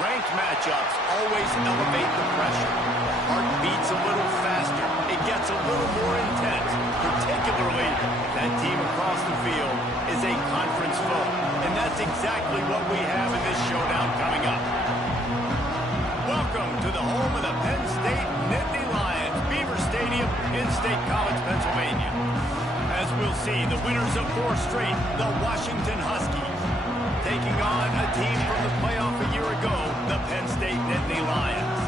Ranked matchups always elevate the pressure. The heart beats a little faster. It gets a little more intense, particularly if that team across the field is a conference foe. And that's exactly what we have in this showdown coming up. Welcome to the home of the Penn State Nittany Lions, Beaver Stadium in State College, Pennsylvania. As we'll see, the winners of 4 straight, the Washington Huskies, taking on a team from the playoff a year ago, the Penn State Nittany Lions.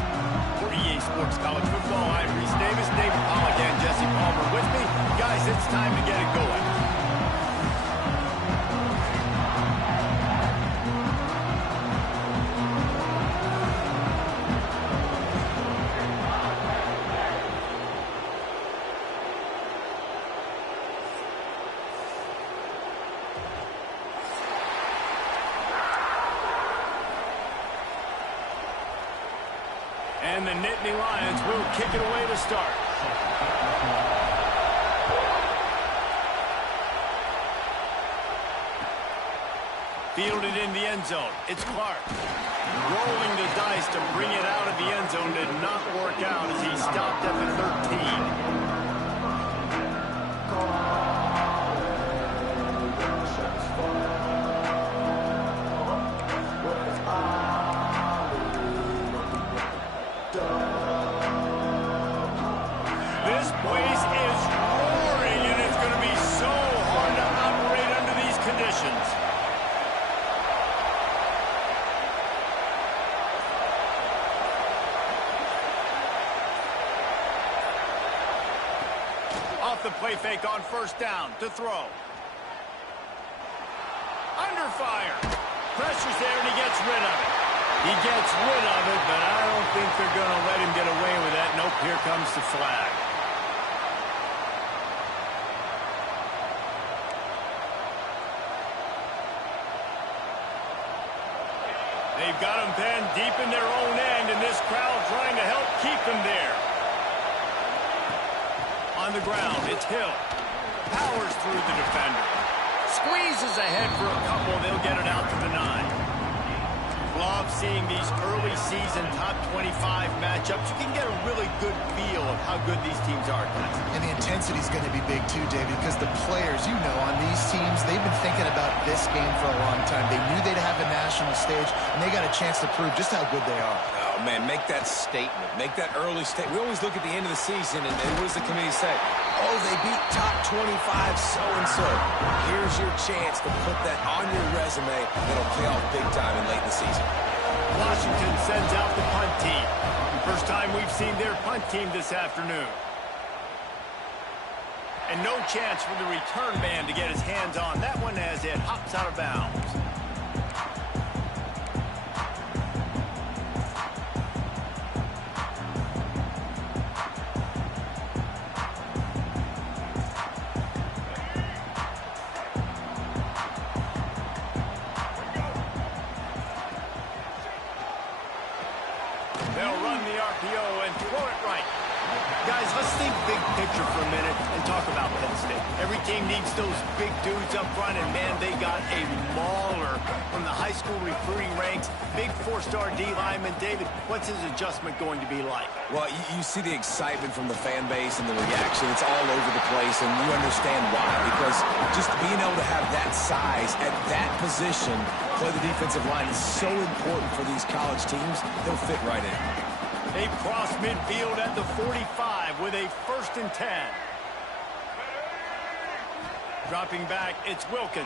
For EA Sports College Football, I'm Reese Davis, David Pollack, and Jesse Palmer with me. Guys, it's time to get it going. And the Nittany Lions will kick it away to start. Fielded in the end zone. It's Clark. Rolling the dice to bring it out of the end zone did not work out as he stopped at the 13. This place is roaring, and it's going to be so hard to operate under these conditions. Off the play fake on first down to throw. Under fire. Pressure's there, and he gets rid of it. He gets rid of it, but I don't think they're going to let him get away with that. Nope, here comes the flag. They've got him pinned deep in their own end, and this crowd trying to help keep him there. On the ground, it's Hill. Powers through the defender. Squeezes ahead for a couple. They'll get it out to the 9. Love seeing these early season top 25 matchups. You can get a really good feel of how good these teams are, guys. And the intensity is going to be big too, David, because the players, you know, on these teams, they've been thinking about this game for a long time. They knew they'd have a national stage, and they got a chance to prove just how good they are. Oh, man, make that statement. Make that early statement. We always look at the end of the season, and what does the committee say? Oh, they beat top 25 so-and-so. Here's your chance to put that on your resume that'll pay off big time in late in the season. Washington sends out the punt team. First time we've seen their punt team this afternoon. And no chance for the return man to get his hands on that one as it hops out of bounds. They'll run the RPO and throw it right. Guys, let's think big picture for a minute and talk about Penn State. Every team needs those big dudes up front, and man, they got a mauler from the high school recruiting ranks. Big 4-star D lineman. David, what's his adjustment going to be like? Well, you see the excitement from the fan base and the reaction. It's all over the place, and you understand why. Because just being able to have that size at that position, play the defensive line, is so important for these college teams. They'll fit right in. They cross midfield at the 45 with a 1st and 10. Dropping back, it's Wilkins.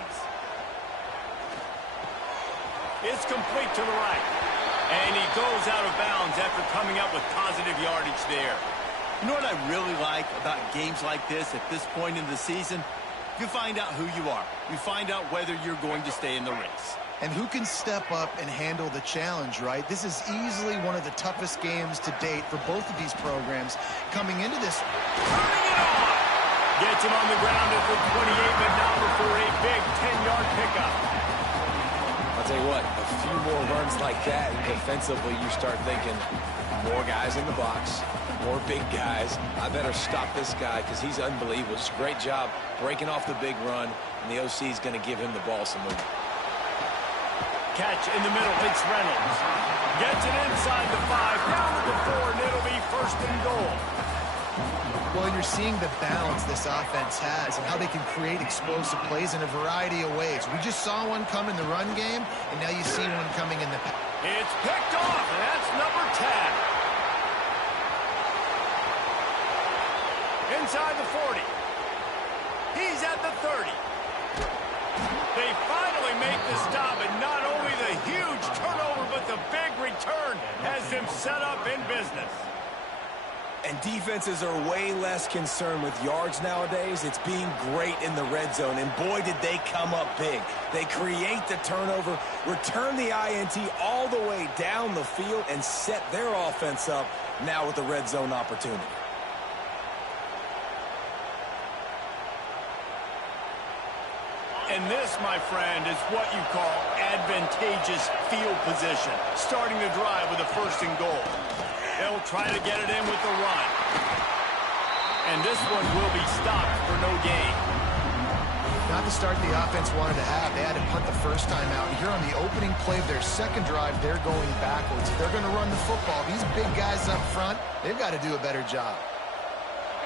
It's complete to the right. And he goes out of bounds after coming up with positive yardage there. You know what I really like about games like this at this point in the season? You find out who you are. You find out whether you're going to stay in the race. And who can step up and handle the challenge, right? This is easily one of the toughest games to date for both of these programs. Coming into this, turning it on! Gets him on the ground at the 28, but now for a big 10-yard pickup. I'll tell you what, a few more runs like that, and defensively you start thinking, more guys in the box, more big guys. I better stop this guy because he's unbelievable. It's a great job breaking off the big run, and the OC is going to give him the ball some movement. Catch in the middle. It's Reynolds. Gets it inside the 5, down to the 4, and it'll be first and goal. Well, you're seeing the balance this offense has and how they can create explosive plays in a variety of ways. We just saw one come in the run game, and now you see one coming in the pass. It's picked off, and that's number 10. Inside the 40. He's at the 30. They finally make the stop, and not only the huge turnover, but the big return has them set up in business. And defenses are way less concerned with yards nowadays. It's being great in the red zone. And boy, did they come up big. They create the turnover, return the INT all the way down the field, and set their offense up now with the red zone opportunity. And this, my friend, is what you call advantageous field position. Starting the drive with a first and goal. They'll try to get it in with the run. And this one will be stopped for no gain. Not the start the offense wanted to have. They had to punt the first time out. And here on the opening play of their second drive, they're going backwards. If they're going to run the football, these big guys up front, they've got to do a better job.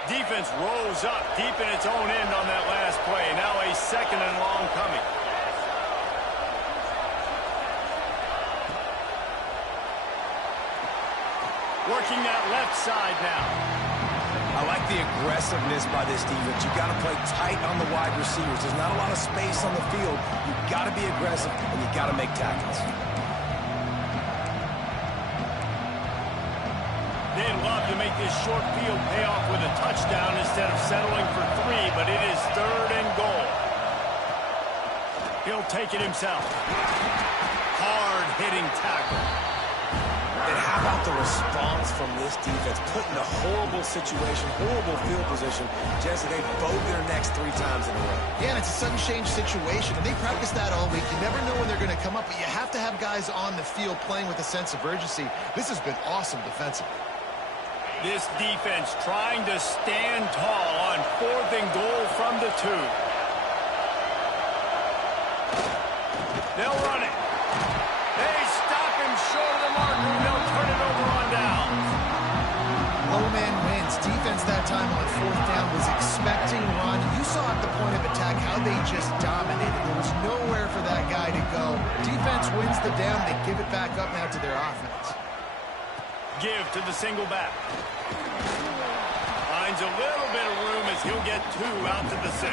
Defense rose up deep in its own end on that last play. Now a second and long coming. Working that left side now. I like the aggressiveness by this defense. You got to play tight on the wide receivers. There's not a lot of space on the field. You got to be aggressive, and you got to make tackles. They'd love to make this short field pay off with a touchdown instead of settling for 3, but it is third and goal. He'll take it himself. Hard-hitting tackle. And how about the response from this defense? Put in a horrible situation, horrible field position. Jesse, they bowed their necks 3 times in a row. Yeah, and it's a sudden change situation, and they practice that all week. You never know when they're going to come up, but you have to have guys on the field playing with a sense of urgency. This has been awesome defensively. This defense trying to stand tall on 4th and goal from the 2. They'll run it. They stop him short of the marker, and they'll turn it over on downs. Low man wins. Defense that time on 4th down was expecting run. You saw at the point of attack how they just dominated. There was nowhere for that guy to go. Defense wins the down. They give it back up now to their offense. Give to the single back. Finds a little bit of room as he'll get 2 out to the 6.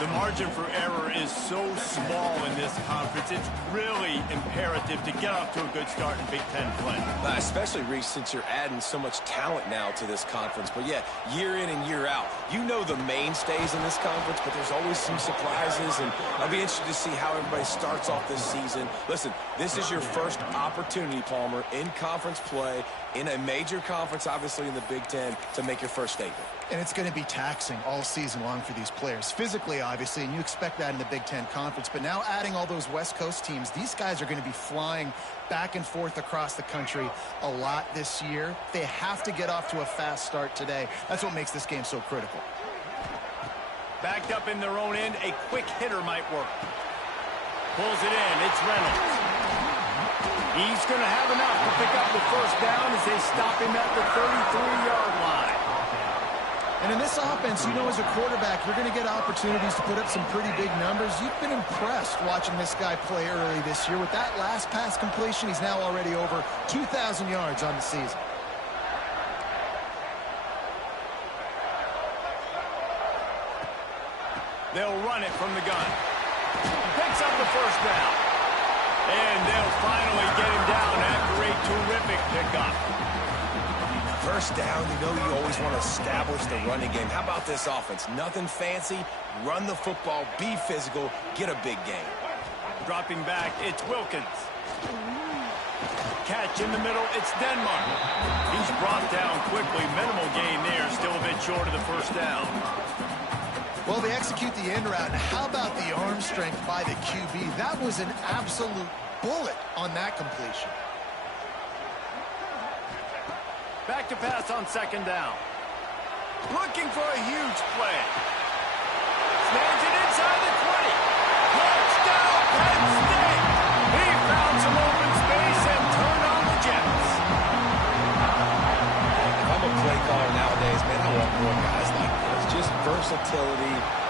The margin for error is so small in this conference. It's really imperative to get off to a good start in Big Ten play. Especially, Reese, since you're adding so much talent now to this conference. But, yeah, year in and year out, you know the mainstays in this conference, but there's always some surprises, and I'll be interested to see how everybody starts off this season. Listen, this is your first opportunity, Palmer, in conference play, in a major conference, obviously in the Big Ten, to make your first statement. And it's going to be taxing all season long for these players. Physically, obviously, and you expect that in the Big Ten Conference. But now adding all those West Coast teams, these guys are going to be flying back and forth across the country a lot this year. They have to get off to a fast start today. That's what makes this game so critical. Backed up in their own end, a quick hitter might work. Pulls it in. It's Reynolds. He's going to have enough to pick up the first down as they stop him at the 33-yard line. And in this offense, you know, as a quarterback, you're going to get opportunities to put up some pretty big numbers. You've been impressed watching this guy play early this year. With that last pass completion, he's now already over 2,000 yards on the season. They'll run it from the gun. Picks up the first down. And they'll finally get him down after a terrific pickup. First down, you know you always want to establish the running game. How about this offense? Nothing fancy. Run the football, be physical, get a big gain. Dropping back, it's Wilkins. Catch in the middle, it's Denmark. He's brought down quickly. Minimal gain there, still a bit short of the first down. Well, they execute the end route. And how about the arm strength by the QB? That was an absolute bullet on that completion. Back to pass on second down. Looking for a huge play. Snags it inside the 20. Touchdown, Penn State.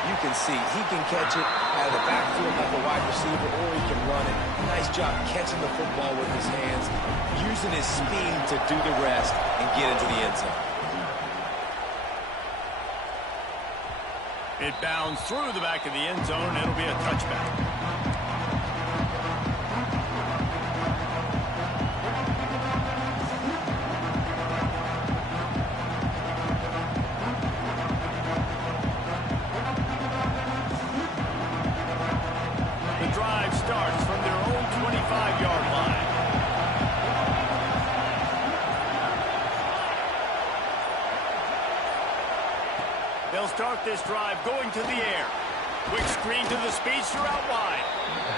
You can see he can catch it out of the backfield like a wide receiver, or he can run it. Nice job catching the football with his hands, using his speed to do the rest and get into the end zone. It bounds through the back of the end zone. It'll be a touchback. Starts from their own 25-yard line. They'll start this drive going to the air. Quick screen to the speedster out wide.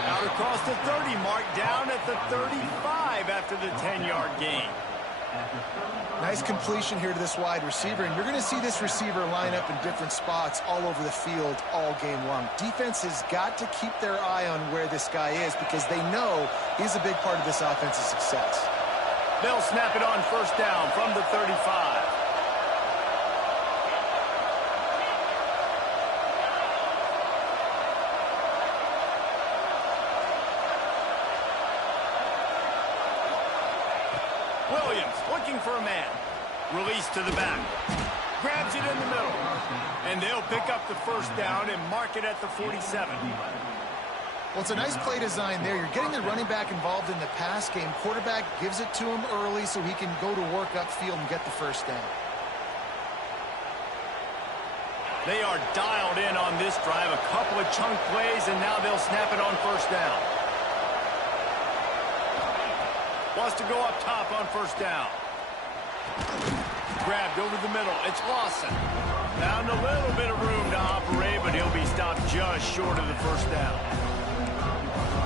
Out across the 30 mark, down at the 35 after the 10-yard gain. Nice completion here to this wide receiver, and you're going to see this receiver line up in different spots all over the field all game long. Defense has got to keep their eye on where this guy is because they know he's a big part of this offense's success. They'll snap it on first down from the 35. Williams looking for a man. Release to the back. Grabs it in the middle. And they'll pick up the first down and mark it at the 47. Well, it's a nice play design there. You're getting the running back involved in the pass game. Quarterback gives it to him early so he can go to work upfield and get the first down. They are dialed in on this drive. A couple of chunk plays, and now they'll snap it on first down. Wants to go up top on first down. Grabbed over the middle. It's Lawson. Found a little bit of room to operate, but he'll be stopped just short of the first down.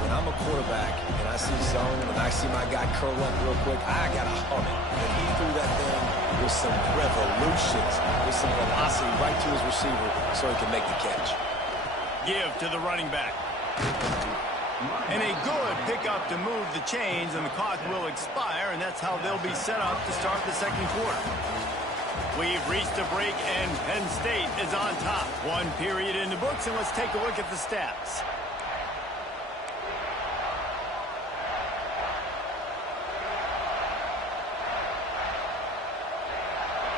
When I'm a quarterback and I see zone and I see my guy curl up real quick, I got to hum it. And he threw that thing with some revolutions, with some velocity right to his receiver so he can make the catch. Give to the running back. And a good pickup to move the chains, and the clock will expire, and that's how they'll be set up to start the second quarter. We've reached a break, and Penn State is on top. One period in the books, and let's take a look at the stats.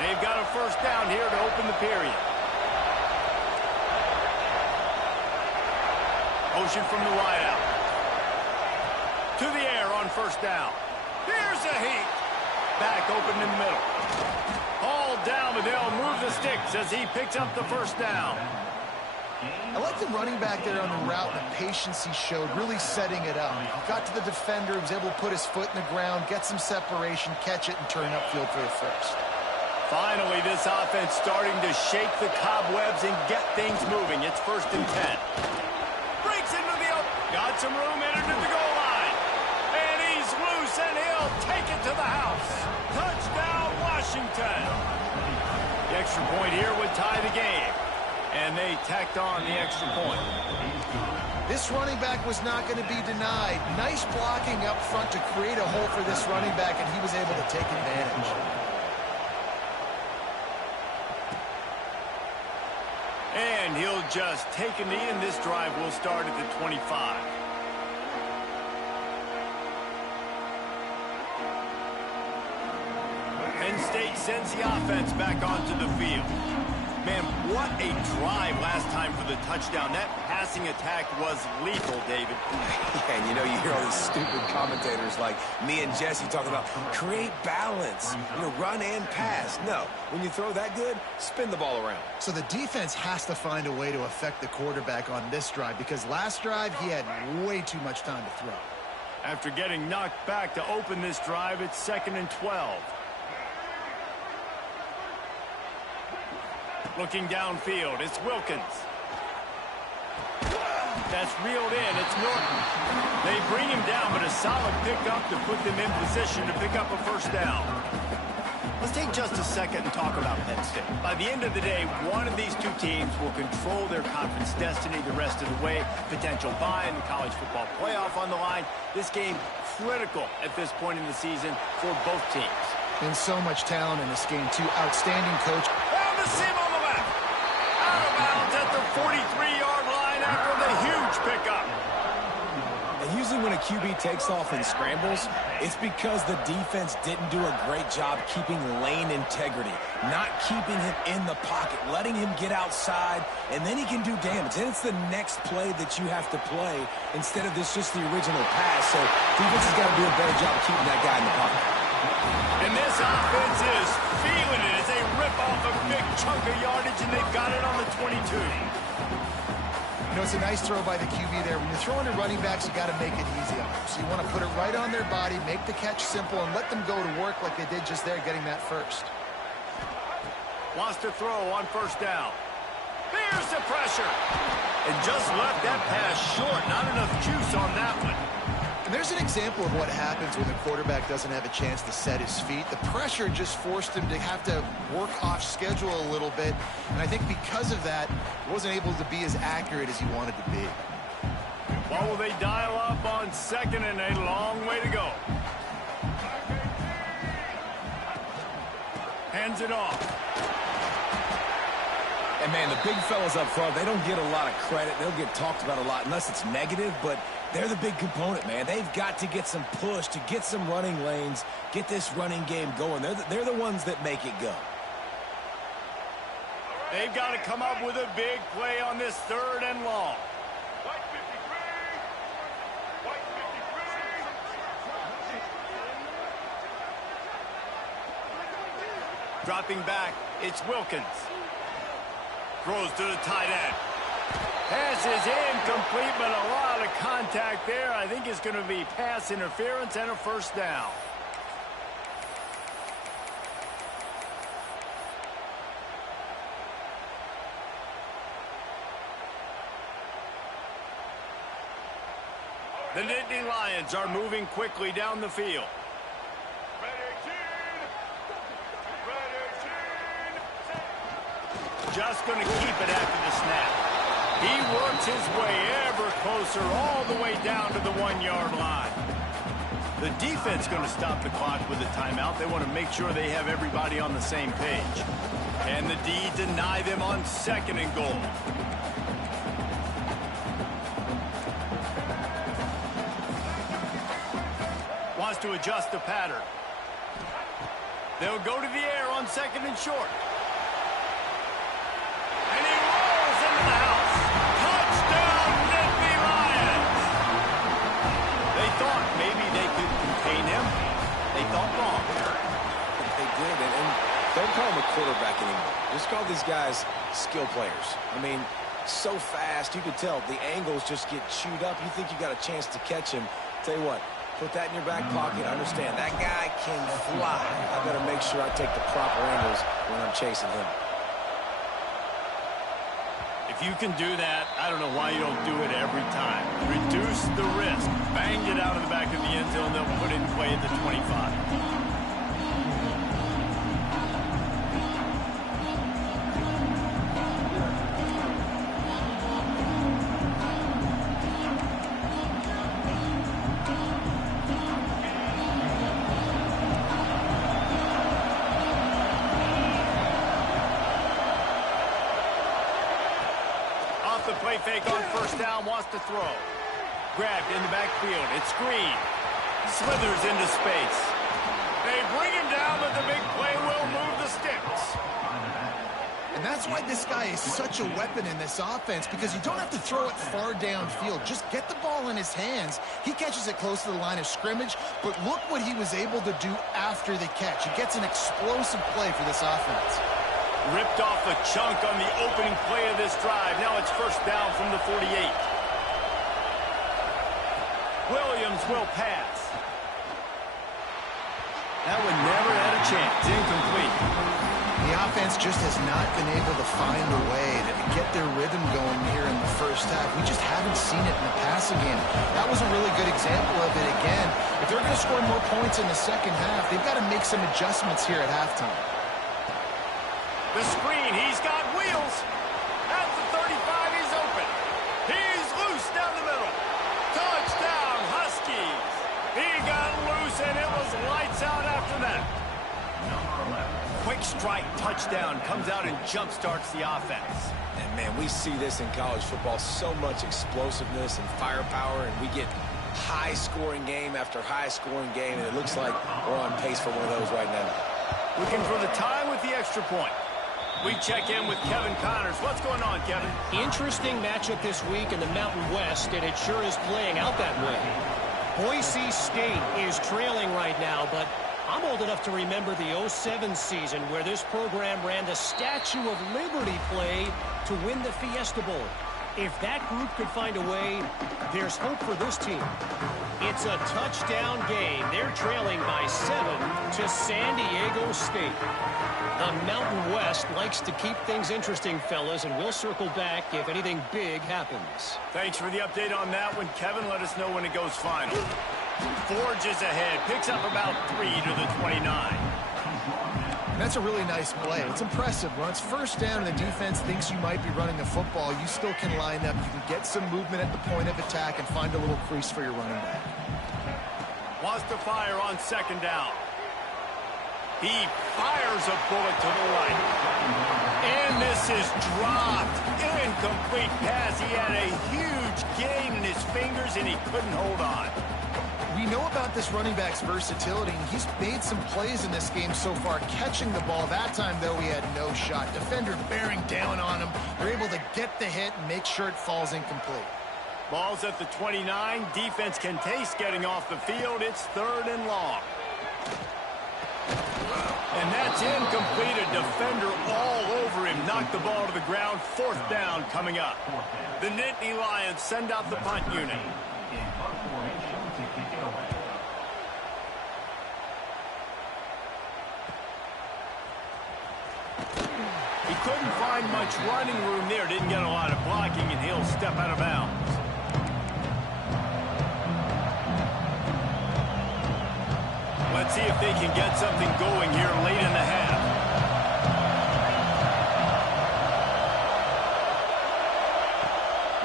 They've got a first down here to open the period. Motion from the wideout. To the air on first down. Here's a heat. Back open in the middle. All down, but they'll move the sticks as he picks up the first down. I like the running back there on the route and the patience he showed, really setting it up. He got to the defender, he was able to put his foot in the ground, get some separation, catch it, and turn upfield for the first. Finally, this offense starting to shake the cobwebs and get things moving. It's 1st and 10. Breaks into the open. Got some room, entered to the goal line. And he's loose, and he'll take it to the house. Touchdown, Washington. The extra point here would tie the game. And they tacked on the extra point. This running back was not going to be denied. Nice blocking up front to create a hole for this running back, and he was able to take advantage. And he'll just take a knee, and this drive will start at the 25. Penn State sends the offense back onto the field. Man, what a drive last time for the touchdown. That passing attack was lethal, David. Yeah, and you know, you hear all these stupid commentators like me and Jesse talking about create balance, run and pass. No, when you throw that good, spin the ball around. So the defense has to find a way to affect the quarterback on this drive because last drive he had way too much time to throw. After getting knocked back to open this drive, it's 2nd and 12. Looking downfield, it's Wilkins. That's reeled in, it's Norton. They bring him down, but a solid pickup to put them in position to pick up a first down. Let's take just a second and talk about Penn State. By the end of the day, one of these two teams will control their conference destiny the rest of the way. Potential bye in the college football playoff on the line. This game critical at this point in the season for both teams. And so much talent in this game, too. Outstanding coach. Found the seam on the left. Out of bounds at the 43-yard line after the huge pickup. And usually when a QB takes off and scrambles, it's because the defense didn't do a great job keeping lane integrity, not keeping him in the pocket, letting him get outside, and then he can do damage. And it's the next play that you have to play instead of this just the original pass. So defense has got to do a better job keeping that guy in the pocket. And this offense is feeling it as they rip off a big chunk of yardage, and they've got it on the 22. You know, it's a nice throw by the QB there. When you're throwing to running backs, you got to make it easy on them. So you want to put it right on their body, make the catch simple, and let them go to work like they did just there, getting that first. Wants to throw on first down. There's the pressure. And just left that pass short. Not enough juice on that one. And there's an example of what happens when the quarterback doesn't have a chance to set his feet. The pressure just forced him to have to work off schedule a little bit. And I think because of that, he wasn't able to be as accurate as he wanted to be. What will they dial up on second and a long way to go? Hands it off. And, man, the big fellas up front, they don't get a lot of credit. They'll get talked about a lot unless it's negative, but they're the big component, man. They've got to get some push, to get some running lanes, get this running game going. They're the ones that make it go. They've got to come up with a big play on this third and long. Dropping back, it's Wilkins. Throws to the tight end. Pass is incomplete, but a lot of contact there. I think it's going to be pass interference and a first down. The Nittany Lions are moving quickly down the field. Just going to keep it after the snap. He works his way ever closer all the way down to the 1-yard line. The defense going to stop the clock with a timeout. They want to make sure they have everybody on the same page. And the D deny them on second and goal. Wants to adjust the pattern. They'll go to the air on second and short. And he rolls into the house. Touchdown, Nittany Lions. They thought maybe they could contain him. They thought wrong. They did, and don't call him a quarterback anymore. Just call these guys skill players. I mean, so fast, you could tell the angles just get chewed up. You think you got a chance to catch him. Tell you what, put that in your back pocket. Understand, that guy can fly. I better make sure I take the proper angles when I'm chasing him. If you can do that, I don't know why you don't do it every time. Reduce the risk. Bang it out of the back of the end zone. They'll put it in play at the 25. The play fake on first down, wants to throw. Grabbed in the backfield. It's Green. Slithers into space. They bring him down, but the big play will move the sticks. And that's why this guy is such a weapon in this offense, because you don't have to throw it far downfield. Just get the ball in his hands. He catches it close to the line of scrimmage, but look what he was able to do after the catch. He gets an explosive play for this offense. Ripped off a chunk on the opening play of this drive. Now it's first down from the 48. Williams will pass. That one never had a chance. Incomplete. The offense just has not been able to find a way to get their rhythm going here in the first half. We just haven't seen it in the passing game. That was a really good example of it again. If they're going to score more points in the second half, they've got to make some adjustments here at halftime. The screen, he's got wheels. At the 35, he's open. He's loose down the middle. Touchdown, Huskies. He got loose, and it was lights out after that. quick strike touchdown comes out and jump starts the offense. And, man, we see this in college football, so much explosiveness and firepower, and we get high-scoring game after high-scoring game, and it looks like we're on pace for one of those right now. Looking for the time with the extra point. We check in with Kevin Connors. What's going on, Kevin? Interesting matchup this week in the Mountain West, and it sure is playing out that way. Boise State is trailing right now, but I'm old enough to remember the 07 season where this program ran the Statue of Liberty play to win the Fiesta Bowl. If that group could find a way, there's hope for this team. It's a touchdown game. They're trailing by 7 to San Diego State. The Mountain West likes to keep things interesting, fellas, and we'll circle back if anything big happens. Thanks for the update on that one, Kevin. Let us know when it goes final. Forges ahead, picks up about 3 to the 29. That's a really nice play. It's impressive. When it's first down and the defense thinks you might be running the football, you still can line up. You can get some movement at the point of attack and find a little crease for your running back. Wants to fire on second down. He fires a bullet to the right. And this is dropped. Incomplete pass. He had a huge gain in his fingers, and he couldn't hold on. We know about this running back's versatility, and he's made some plays in this game so far, catching the ball. That time, though, he had no shot. Defender bearing down on him. They're able to get the hit and make sure it falls incomplete. Ball's at the 29. Defense can taste getting off the field. It's 3rd and long. And that's incomplete. A defender all over him. Knocked the ball to the ground. 4th down coming up. The Nittany Lions send out the punt unit. He couldn't find much running room there. Didn't get a lot of blocking, and he'll step out of bounds. Let's see if they can get something going here late in the half.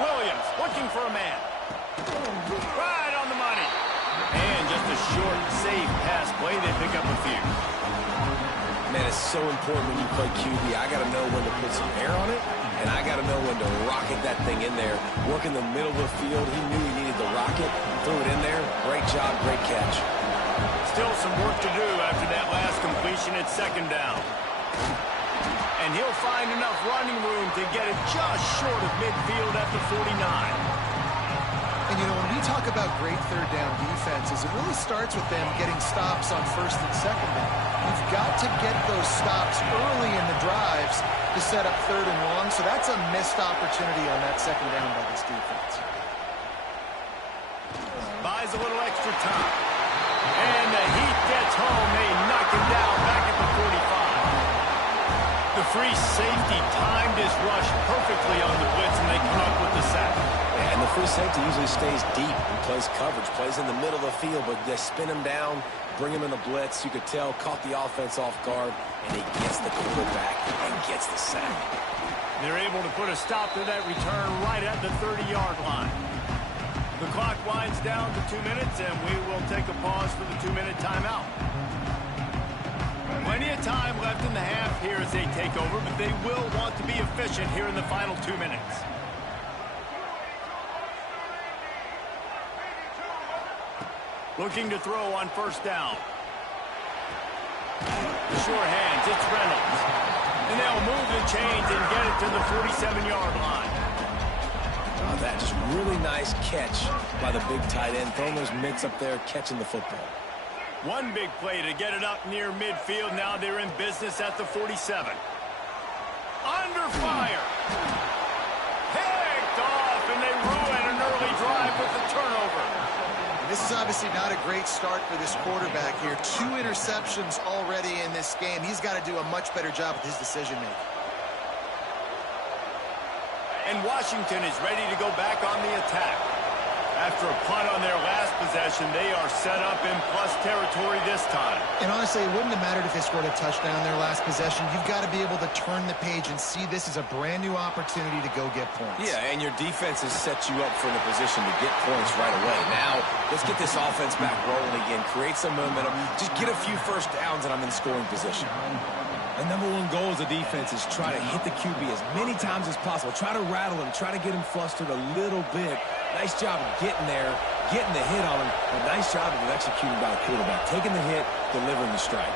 Williams looking for a man. Right on the money. And just a short, safe pass play. They pick up a few. Man, it's so important when you play QB. I got to know when to put some air on it, and I got to know when to rocket that thing in there. Work in the middle of the field. He knew he needed the rocket. Threw it in there. Great job, great catch. Still some work to do after that last completion at 2nd down. And he'll find enough running room to get it just short of midfield at the 49. And, you know, when we talk about great 3rd down defenses, it really starts with them getting stops on 1st and 2nd down. You've got to get those stops early in the drives to set up 3rd and long, so that's a missed opportunity on that 2nd down by this defense. Buys a little extra time. And the heat gets home. They knock him down back at the 45. The free safety timed his rush perfectly on the blitz, and they come up with the sack. And the free safety usually stays deep and plays coverage, plays in the middle of the field, but they spin him down, bring him in the blitz. You could tell, caught the offense off guard, and he gets the quarterback and gets the sack. They're able to put a stop to that return right at the 30-yard line. The clock winds down to 2 minutes, and we will take a pause for the 2-minute timeout. Plenty of time left in the half here as they take over, but they will want to be efficient here in the final 2 minutes. Looking to throw on 1st down. Sure hands, it's Reynolds. And they'll move the chains and get it to the 47-yard line. That just really nice catch by the big tight end, throwing those mitts up there, catching the football. One big play to get it up near midfield. Now they're in business at the 47. Under fire. Picked off, and they ruin an early drive with the turnover. This is obviously not a great start for this quarterback here. 2 interceptions already in this game. He's got to do a much better job with his decision-making. And Washington is ready to go back on the attack. After a punt on their last possession, they are set up in plus territory this time. And honestly, it wouldn't have mattered if they scored a touchdown their last possession. You've got to be able to turn the page and see this as a brand new opportunity to go get points. Yeah, and your defense has set you up for the position to get points right away. Now, let's get this offense back rolling again, create some momentum, just get a few first downs, and I'm in scoring position. The #1 goal as a defense is try to hit the QB as many times as possible. Try to rattle him. Try to get him flustered a little bit. Nice job of getting there, getting the hit on him. A nice job of executing by the quarterback. Taking the hit, delivering the strike.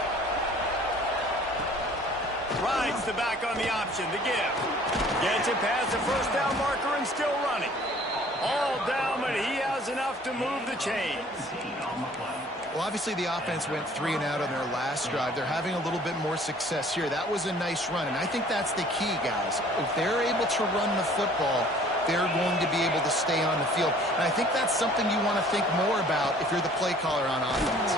Rides the back on the option. The give. Gets it past the first down marker and still running. All down, but he has enough to move the chains. Well, obviously the offense went 3 and out on their last drive. They're having a little bit more success here. That was a nice run, and I think that's the key, guys. If they're able to run the football, they're going to be able to stay on the field. And I think that's something you want to think more about if you're the play caller on offense.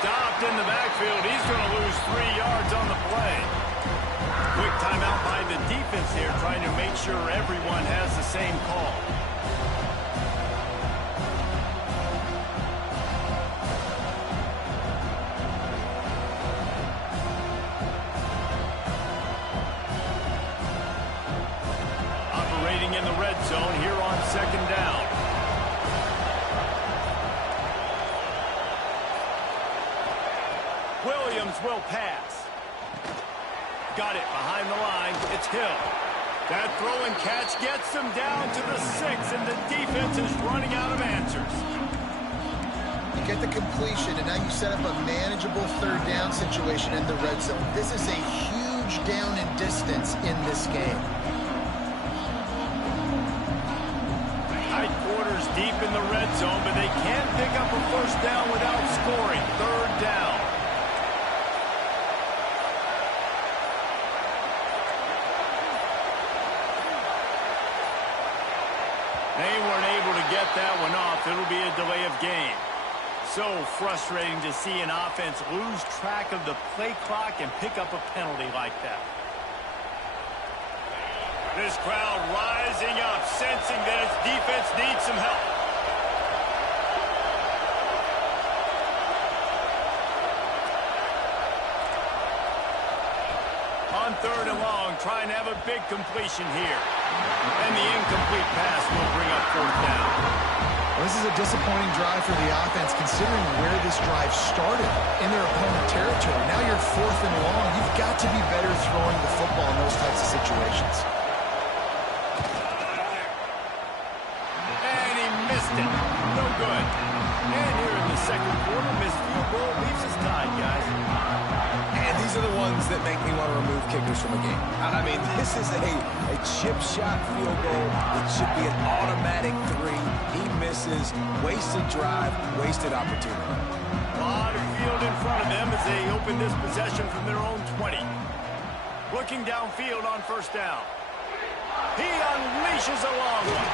Stopped in the backfield. He's going to lose 3 yards on the play. Quick timeout by the defense here, trying to make sure everyone has the same call. Operating in the red zone here on 2nd down. Williams will pass. Got it behind the line. It's Hill. That throw and catch gets them down to the 6, and the defense is running out of answers. You get the completion, and now you set up a manageable 3rd down situation in the red zone. This is a huge down in distance in this game. Tight quarters deep in the red zone, but they can't pick up a 1st down without scoring. 3rd down. They weren't able to get that one off. It'll be a delay of game. So frustrating to see an offense lose track of the play clock and pick up a penalty like that. This crowd rising up, sensing that its defense needs some help. On 3rd and long, trying to have a big completion here. And the incomplete pass will bring up 4th down. Well, this is a disappointing drive for the offense, considering where this drive started in their opponent territory. Now you're 4th and long. You've got to be better throwing the football in those types of situations. And he missed it. No good. And here in the 2nd quarter, missed field goal leaves us tied, guys. And these are the ones that make me want to remove kickers from a game. I mean, this is a chip shot field goal. It should be an automatic 3. He misses. Wasted drive, wasted opportunity. A lot of field in front of them as they open this possession from their own 20. Looking downfield on 1st down. He unleashes a long one.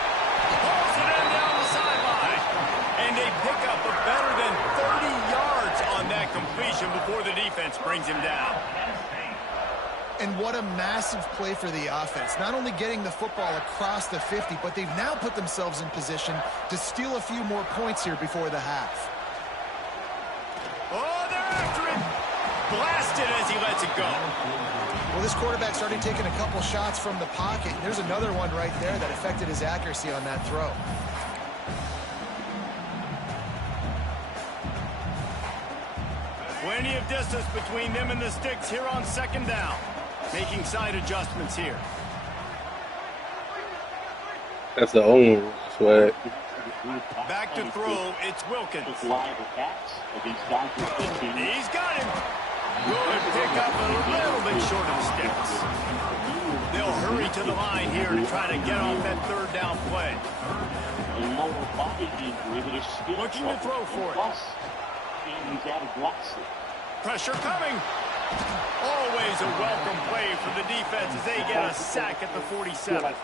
Pulls it in down the sideline. And they pick up a better than 30 yards on that completion before the defense brings him down. And what a massive play for the offense. Not only getting the football across the 50, but they've now put themselves in position to steal a few more points here before the half. Oh, they're after him. Blasted as he lets it go. Well, this quarterback started taking a couple shots from the pocket. There's another one right there that affected his accuracy on that throw. Plenty of distance between them and the sticks here on 2nd down. Making side adjustments here. That's the own swag. Back to throw, it's Wilkins. He's got him. Good pick up a little bit short of the sticks. They'll hurry to the line here to try to get off that 3rd down play. Looking to throw for it. Pressure coming. Always a welcome play for the defense as they get a sack at the 47.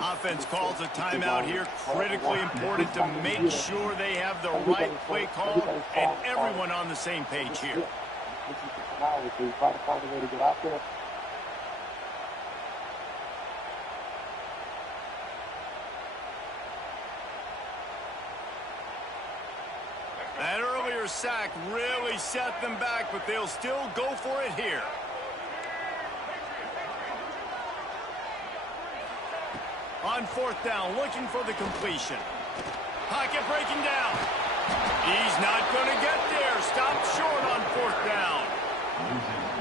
Offense calls a timeout here. Critically important to make sure they have the right play called and everyone on the same page here. That earlier sack really set them back, but they'll still go for it here. On 4th down, looking for the completion. Pocket breaking down. He's not going to get there. Stopped short on 4th down.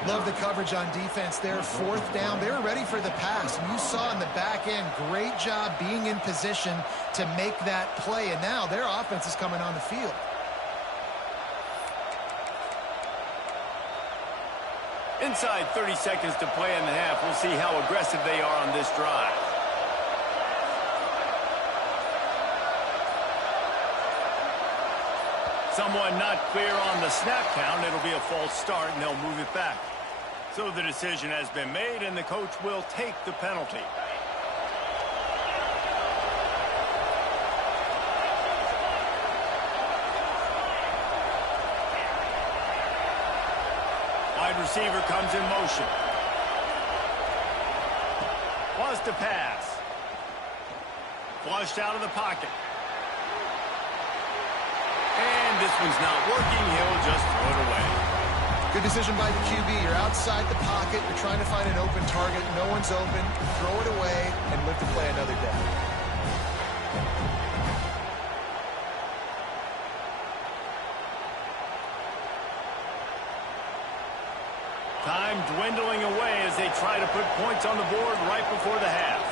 Love the coverage on defense there. Fourth down. They were ready for the pass. And you saw in the back end, great job being in position to make that play. And now their offense is coming on the field. Inside 30 seconds to play in the half. We'll see how aggressive they are on this drive. Someone not clear on the snap count. It'll be a false start, and they'll move it back. So the decision has been made, and the coach will take the penalty. Wide receiver comes in motion. Wants to pass. Flushed out of the pocket. And this one's not working. He'll just throw it away. Good decision by the QB. You're outside the pocket. You're trying to find an open target. No one's open. Throw it away and live to play another day. Time dwindling away as they try to put points on the board right before the half.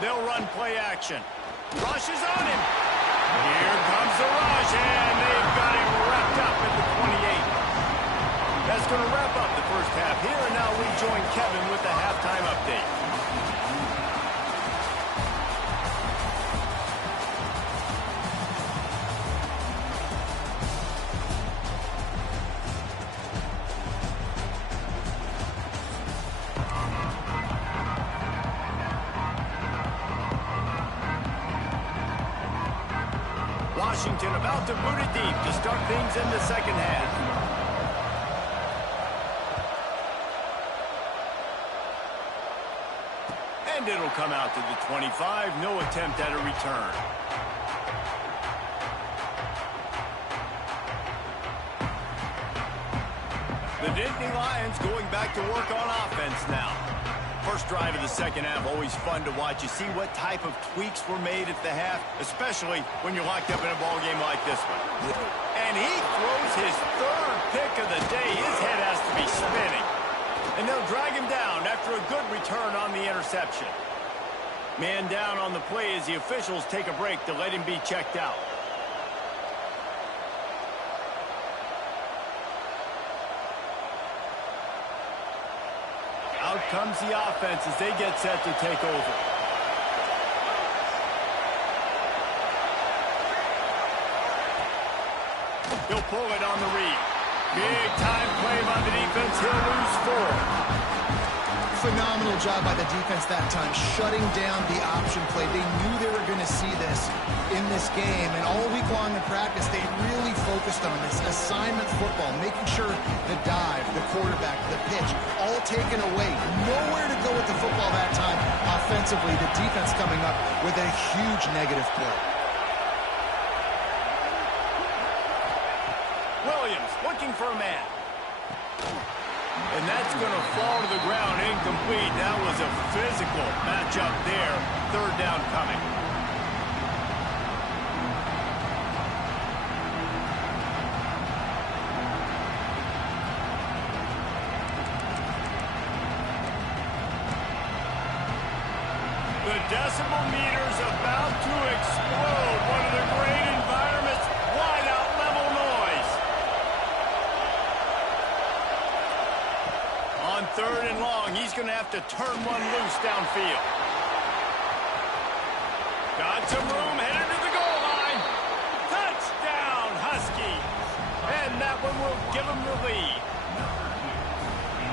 They'll run play action. Rush is on him. Here comes the rush, and they've got him wrapped up at the 28. That's going to wrap up the first half here, and now we join Kevin with the halftime update. Washington about to boot it deep to start things in the second half. And it'll come out to the 25. No attempt at a return. The Nittany Lions going back to work on offense now. First drive of the second half, always fun to watch. You see what type of tweaks were made at the half, especially when you're locked up in a ball game like this one. And he throws his third pick of the day. His head has to be spinning. And they'll drag him down after a good return on the interception. Man down on the play as the officials take a break to let him be checked out. Out comes the offense as they get set to take over. He'll pull it on the read. Big time play by the defense. He'll lose 4. Phenomenal job by the defense that time, shutting down the option play. They knew they were going to see this in this game, and all week long in practice, they really focused on this assignment football, making sure the dive, the quarterback, the pitch, all taken away. Nowhere to go with the football that time. Offensively, the defense coming up with a huge negative play. Williams looking for a man. And that's going to fall to the ground incomplete. That was a physical matchup there. Third down coming. The decibel meter's about to explode. One of the great environments. Wide out level noise. On third and long, he's going to have to turn one loose downfield. Got some room, headed to the goal line. Touchdown, Huskies. And that one will give them the lead.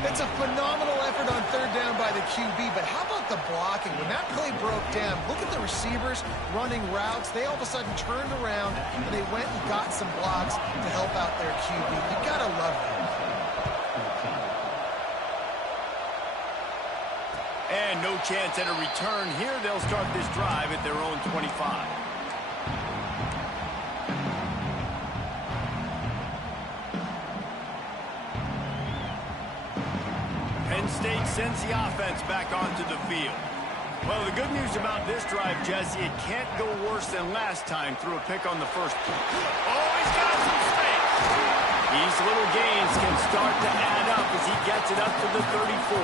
It's a phenomenal effort on third down by the QB, but how about the blocking? When that play broke down, look at the receivers running routes. They all of a sudden turned around, and they went and got some blocks to help out their QB. You got to love that. And no chance at a return here. They'll start this drive at their own 25. Penn State sends the offense back onto the field. Well, the good news about this drive, Jesse, it can't go worse than last time through a pick on the first. Oh, he's got some space. These little gains can start to add up as he gets it up to the 34.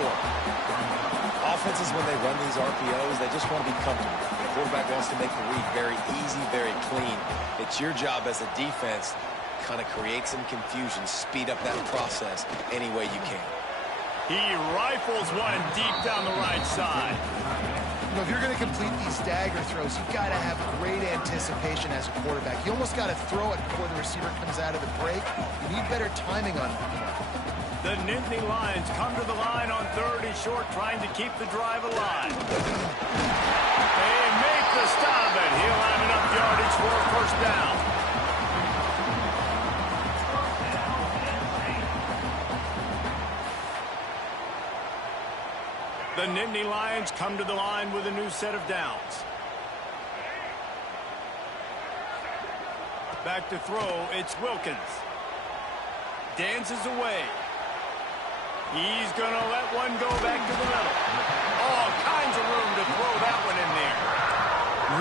Offenses, when they run these RPOs, they just want to be comfortable. The quarterback wants to make the read very easy, very clean. It's your job as a defense to kind of create some confusion, speed up that process any way you can. He rifles one deep down the right side. You know, if you're going to complete these dagger throws, you've got to have great anticipation as a quarterback. You almost got to throw it before the receiver comes out of the break. You need better timing on that. The Nittany Lions come to the line on 3rd and short, trying to keep the drive alive. They make the stop, and he'll have enough yardage for a first down. The Nittany Lions come to the line with a new set of downs. Back to throw, it's Wilkins. Dances away. He's going to let one go back to the middle. All kinds of room to throw that one in there.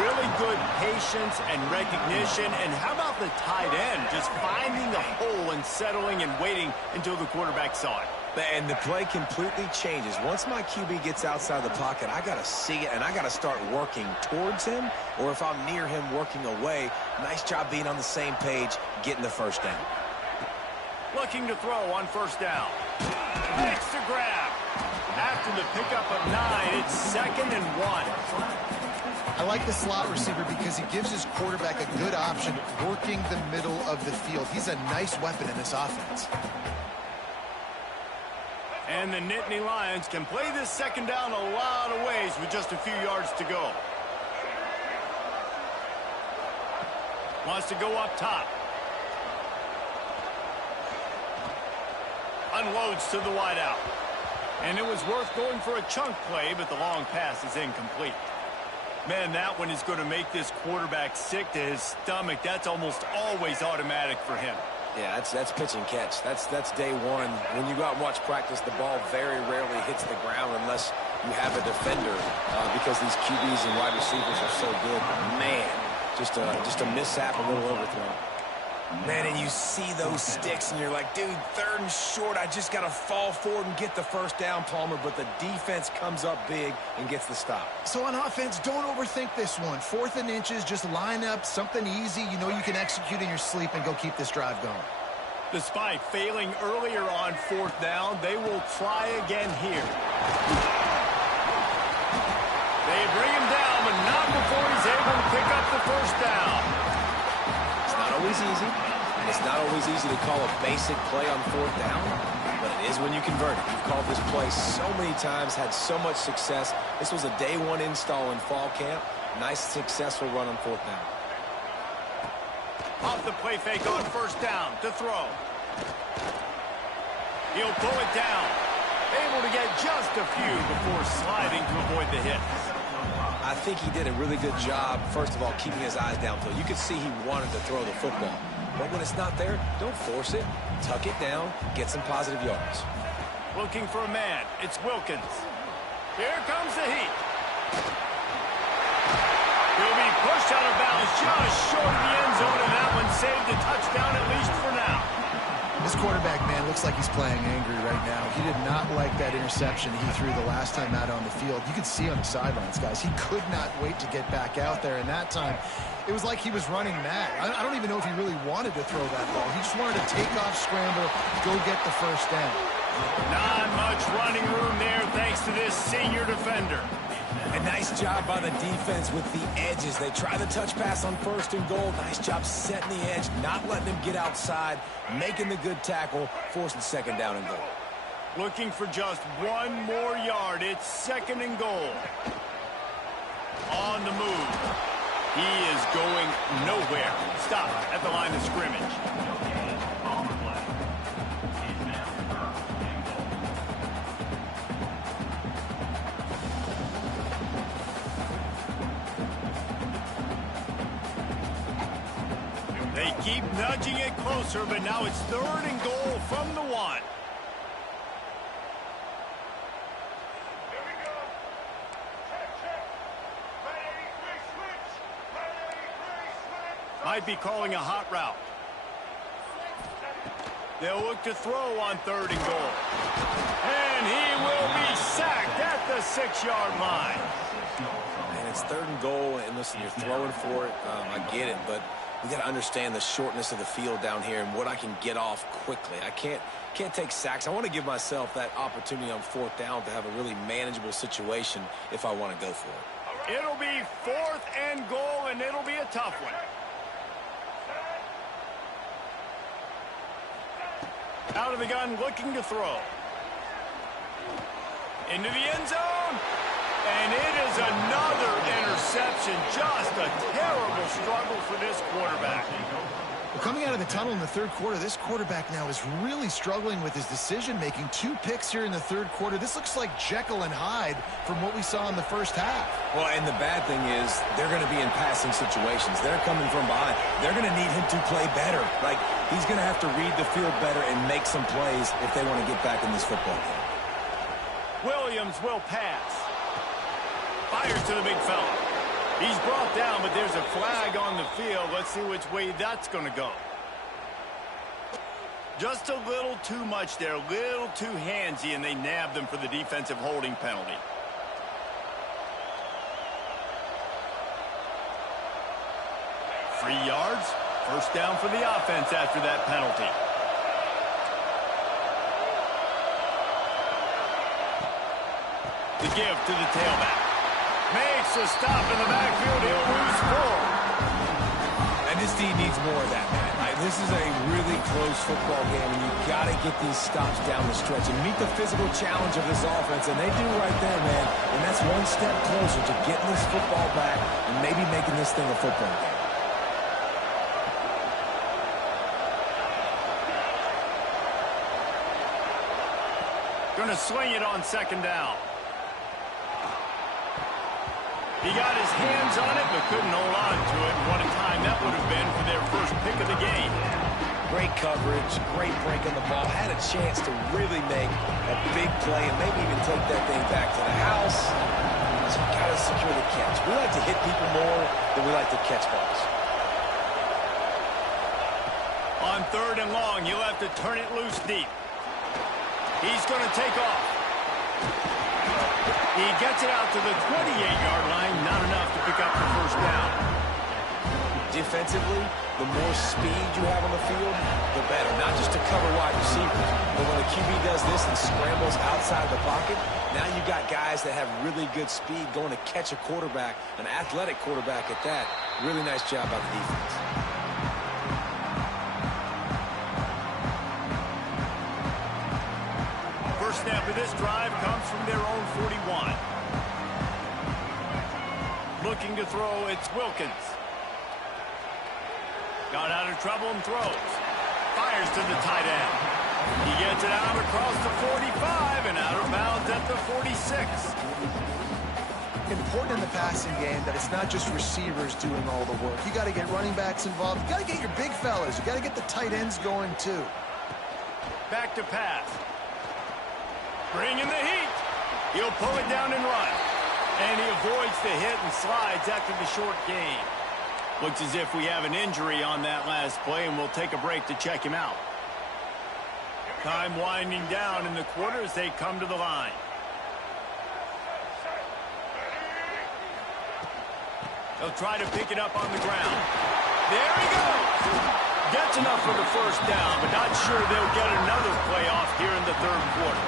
Really good patience and recognition. And how about the tight end just finding the hole and settling and waiting until the quarterback saw it? And the play completely changes. Once my QB gets outside the pocket, I got to see it, and I got to start working towards him, or if I'm near him, working away. Nice job being on the same page, getting the first down. Looking to throw on first down. Makes the grab. After the pickup of 9, it's 2nd and 1. I like the slot receiver because he gives his quarterback a good option working the middle of the field. He's a nice weapon in this offense. And the Nittany Lions can play this second down a lot of ways with just a few yards to go. Wants to go up top. Unloads to the wideout. And it was worth going for a chunk play, but the long pass is incomplete. Man, that one is going to make this quarterback sick to his stomach. That's almost always automatic for him. Yeah, that's pitch and catch. That's day one. When you go out and watch practice, the ball very rarely hits the ground unless you have a defender because these QBs and wide receivers are so good. Man, just a mishap, a little overthrow. Man, and you see those sticks, and you're like, dude, 3rd and short, I just got to fall forward and get the first down, Palmer, but the defense comes up big and gets the stop. So on offense, don't overthink this one. 4th and inches, just line up something easy you know you can execute in your sleep and go keep this drive going. Despite failing earlier on 4th down, they will try again here. They bring him down, but not before he's able to pick up the first down. Always easy. It's not always easy to call a basic play on 4th down, but it is when you convert it. You've called this play so many times, had so much success. This was a day 1 install in fall camp. Nice, successful run on 4th down. Off the play fake on first down to throw. He'll pull it down. Able to get just a few before sliding to avoid the hits. I think he did a really good job, first of all, keeping his eyes downfield. You could see he wanted to throw the football. But when it's not there, don't force it. Tuck it down. Get some positive yards. Looking for a man. It's Wilkins. Here comes the heat. He'll be pushed out of bounds just short of the end zone, and that one saved a touchdown at least for now. This quarterback, man, looks like he's playing angry right now. He did not like that interception he threw the last time out on the field. You could see on the sidelines, guys. He could not wait to get back out there, and that time it was like he was running mad. I don't even know if he really wanted to throw that ball. He just wanted to take off, scramble, go get the first down. Not much running room there thanks to this senior defender. A nice job by the defense with the edges. They try the touch pass on 1st and goal. Nice job setting the edge, not letting him get outside, making the good tackle, forcing 2nd down and goal. Looking for just 1 more yard. It's 2nd and goal. On the move. He is going nowhere. Stop at the line of scrimmage. They keep nudging it closer, but now it's 3rd and goal from the 1. Might be calling a hot route. They'll look to throw on 3rd and goal. And he will be sacked at the 6-yard line. And it's 3rd and goal, and listen, you're throwing for it. I get it, but we got to understand the shortness of the field down here and what I can get off quickly. I can't take sacks. I want to give myself that opportunity on 4th down to have a really manageable situation if I want to go for it. It'll be 4th and goal, and it'll be a tough one. Out of the gun, looking to throw. Into the end zone. And it is another interception. Just a terrible struggle for this quarterback. Well, coming out of the tunnel in the 3rd quarter, this quarterback now is really struggling with his decision-making. 2 picks here in the 3rd quarter. This looks like Jekyll and Hyde from what we saw in the 1st half. Well, and the bad thing is they're going to be in passing situations. They're coming from behind. They're going to need him to play better. Like, he's going to have to read the field better and make some plays if they want to get back in this football game. Williams will pass. Fires to the big fella. He's brought down, but there's a flag on the field. Let's see which way that's going to go. Just a little too much there, a little too handsy, and they nabbed him for the defensive holding penalty. Three yards. 1st down for the offense after that penalty. The give to the tailback. Makes a stop in the backfield. He'll lose 4. And this team needs more of that, man. This is a really close football game, and you've got to get these stops down the stretch and meet the physical challenge of this offense, and they do right there, man. And that's one step closer to getting this football back and maybe making this thing a football game. Going to sling it on 2nd down. He got his hands on it, but couldn't hold on to it. What a time that would have been for their first pick of the game. Great coverage, great break on the ball. Had a chance to really make a big play and maybe even take that thing back to the house. So got to secure the catch. We like to hit people more than we like to catch balls. On 3rd and long, he'll have to turn it loose deep. He's going to take off. He gets it out to the 28-yard line. Not enough to pick up the 1st down. Defensively, the more speed you have on the field, the better. Not just to cover wide receivers, but when a QB does this and scrambles outside the pocket, now you got guys that have really good speed going to catch a quarterback, an athletic quarterback at that. Really nice job by the defense. First snap of this drive comes from their own 41. Looking to throw, it's Wilkins. Got out of trouble and throws. Fires to the tight end. He gets it out across the 45 and out of bounds at the 46. Important in the passing game that it's not just receivers doing all the work. You got to get running backs involved. You got to get your big fellas. You got to get the tight ends going too. Back to pass. Bringing the heat. He'll pull it down and run. And he avoids the hit and slides after the short gain. Looks as if we have an injury on that last play, and we'll take a break to check him out. Time winding down in the quarter as they come to the line. They'll try to pick it up on the ground. There he goes. Gets enough for the 1st down, but not sure they'll get another play off here in the 3rd quarter.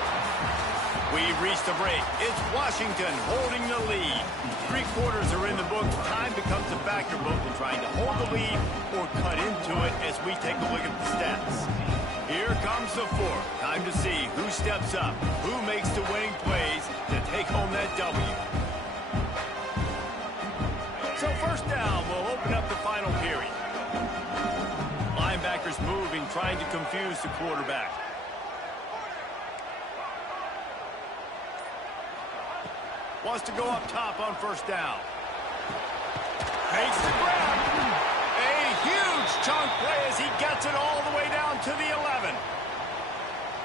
We've reached the break. It's Washington holding the lead. 3 quarters are in the books. Time becomes a factor both in trying to hold the lead or cut into it as we take a look at the stats. Here comes the 4th. Time to see who steps up, who makes the winning plays to take home that W. So 1st down will open up the final period. Linebackers moving, trying to confuse the quarterback. Wants to go up top on 1st down. Makes the grab. A huge chunk play as he gets it all the way down to the 11.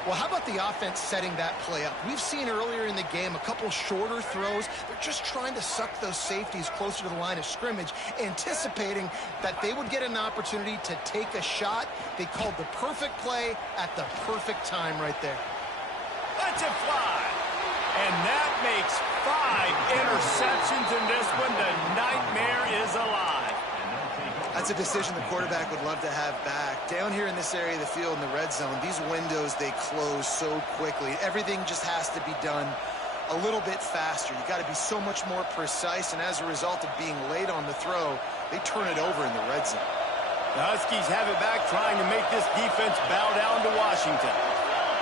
Well, how about the offense setting that play up? We've seen earlier in the game a couple shorter throws. They're just trying to suck those safeties closer to the line of scrimmage, anticipating that they would get an opportunity to take a shot. They called the perfect play at the perfect time right there. Let's it fly. And that makes 5 interceptions in this one. The nightmare is alive. That's a decision the quarterback would love to have back. Down here in this area of the field in the red zone, these windows, they close so quickly. Everything just has to be done a little bit faster. You got to be so much more precise, and as a result of being late on the throw, they turn it over in the red zone. The Huskies have it back, trying to make this defense bow down to Washington.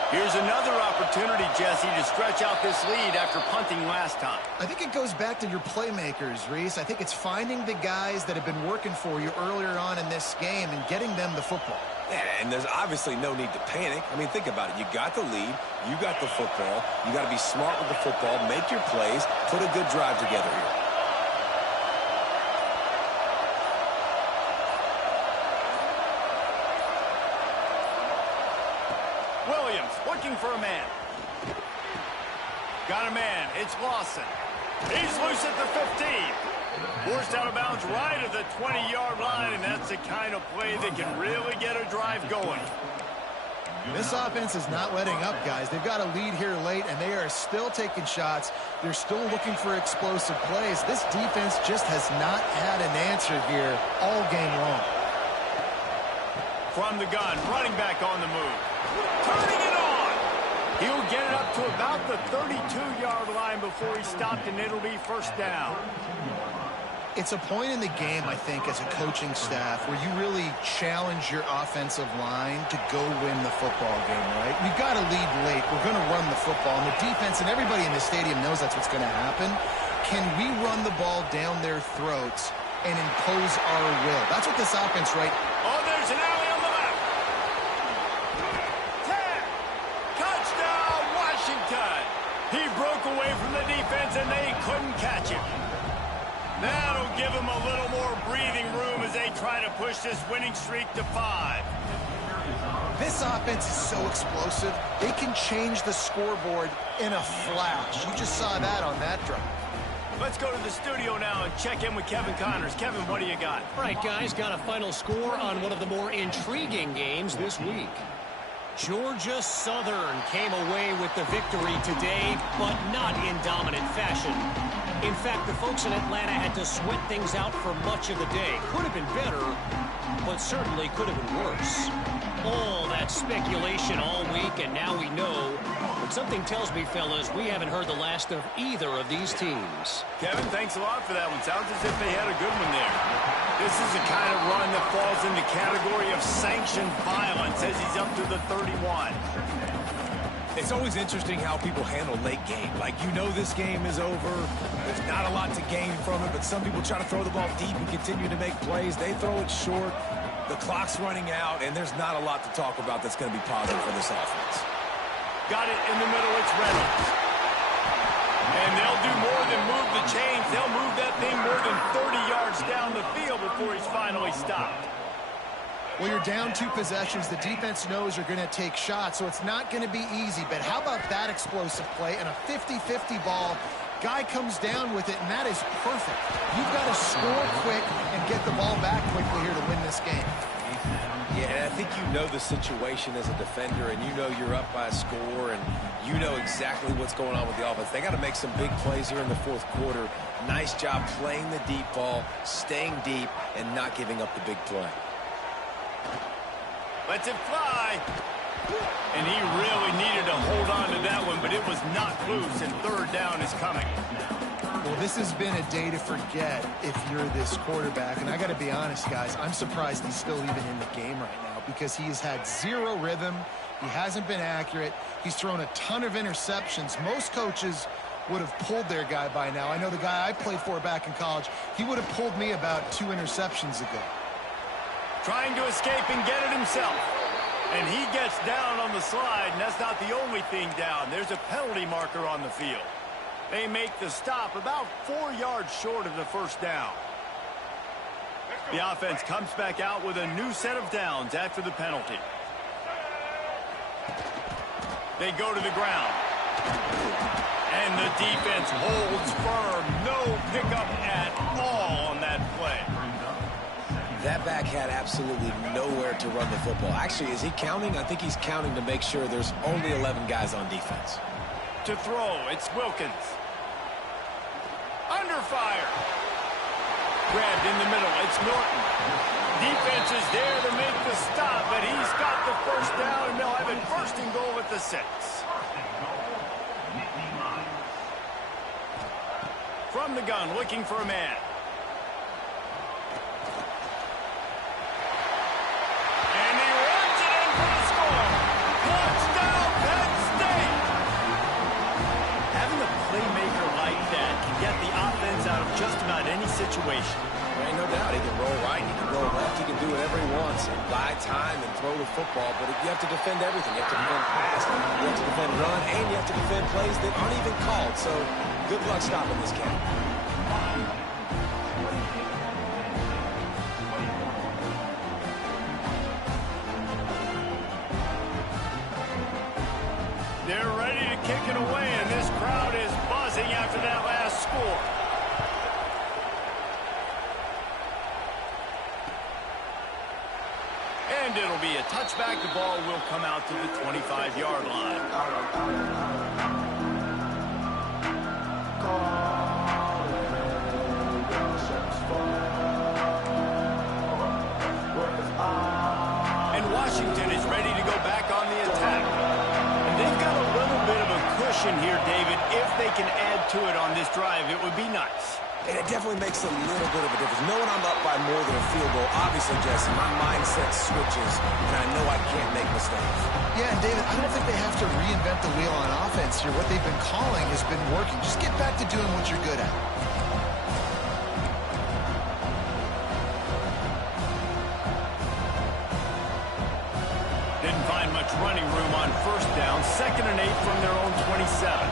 Here's another opportunity, Jesse, to stretch out this lead after punting last time. I think it goes back to your playmakers, Reese. I think it's finding the guys that have been working for you earlier on in this game and getting them the football. Yeah, and there's obviously no need to panic. I mean, think about it. You got the lead. You got the football. You got to be smart with the football, make your plays, put a good drive together here. Looking for a man. Got a man. It's Lawson. He's loose at the 15. Forced out of bounds right at the 20-yard line, and that's the kind of play that can really get a drive going. This offense is not letting up, guys. They've got a lead here late, and they are still taking shots. They're still looking for explosive plays. This defense just has not had an answer here all game long. From the gun, running back on the move. Turning it on. He'll get it up to about the 32-yard line before he stopped, and it'll be first down. It's a point in the game, I think, as a coaching staff, where you really challenge your offensive line to go win the football game, right? We've got to lead late. We're going to run the football, and the defense and everybody in the stadium knows that's what's going to happen. Can we run the ball down their throats and impose our will? That's what this offense, right? Oh, there's an alley on the left. 10. Touchdown, Washington. He broke away from the defense, and they couldn't catch him. That'll give them a little more breathing room as they try to push this winning streak to 5. This offense is so explosive, they can change the scoreboard in a flash. You just saw that on that drive. Let's go to the studio now and check in with Kevin Connors. Kevin, what do you got? All right, guys, got a final score on one of the more intriguing games this week. Georgia Southern came away with the victory today, but not in dominant fashion. In fact, the folks in Atlanta had to sweat things out for much of the day. Could have been better, but certainly could have been worse. All that speculation all week, and now we know. But something tells me, fellas, we haven't heard the last of either of these teams. Kevin, thanks a lot for that one. Sounds as if they had a good one there. This is the kind of run that falls in the category of sanctioned violence as he's up to the 31. It's always interesting how people handle late game. Like, you know this game is over. There's not a lot to gain from it, but some people try to throw the ball deep and continue to make plays. They throw it short. The clock's running out, and there's not a lot to talk about that's going to be positive for this offense. Got it in the middle. It's Reynolds. And they'll do more than move the chains. They'll move that thing more than 30 yards down the field before he's finally stopped. Well, you're down 2 possessions. The defense knows you're going to take shots, so it's not going to be easy. But how about that explosive play and a 50-50 ball? Guy comes down with it, and that is perfect. You've got to score quick and get the ball back quickly here to win this game. Yeah, and I think you know the situation as a defender, and you know you're up by a score, and you know exactly what's going on with the offense. They got to make some big plays here in the 4th quarter. Nice job playing the deep ball, staying deep, and not giving up the big play. Lets it fly. And he really needed to hold on to that one, but it was not loose, and 3rd down is coming. Well, this has been a day to forget if you're this quarterback. And I got to be honest, guys, I'm surprised he's still even in the game right now because he has had 0 rhythm. He hasn't been accurate. He's thrown a ton of interceptions. Most coaches would have pulled their guy by now. I know the guy I played for back in college, he would have pulled me about 2 interceptions ago. Trying to escape and get it himself. And he gets down on the slide, and that's not the only thing down. There's a penalty marker on the field. They make the stop about 4 yards short of the 1st down. The offense comes back out with a new set of downs after the penalty. They go to the ground. And the defense holds firm. No pickup at all on that play. That back had absolutely nowhere to run the football. Actually, is he counting? I think he's counting to make sure there's only 11 guys on defense. To throw, it's Wilkins. Under fire. Grabbed in the middle, it's Norton. Defense is there to make the stop, but he's got the first down, and they'll have it first and goal at the 6. From the gun, looking for a man. And he runs it in for the score. Touchdown, Penn State. Having a playmaker like that can get the offense out of just about any situation. There ain't no doubt. He can roll right, he can roll left, he can do whatever he wants and buy time and throw the football, but you have to defend everything. You have to defend pass, you have to defend run, and you have to defend plays that aren't even called. So good luck stopping this cat. They're ready to kick it away, and this crowd is buzzing after that last score. And it'll be a touchback. The ball will come out to the 25-yard line. And Washington is ready to go back on the attack. And they've got a little bit of a cushion here, David. If they can add to it on this drive, it would be nice. And it definitely makes a little bit of a difference. Knowing I'm up by more than a field goal, obviously, Jesse, my mindset switches, and I know I can't make mistakes. Yeah, and David, I don't think they have to reinvent the wheel on offense here. What they've been calling has been working. Just get back to doing what you're good at. Didn't find much running room on first down. 2nd and 8 from their own 27.